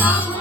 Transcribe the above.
Come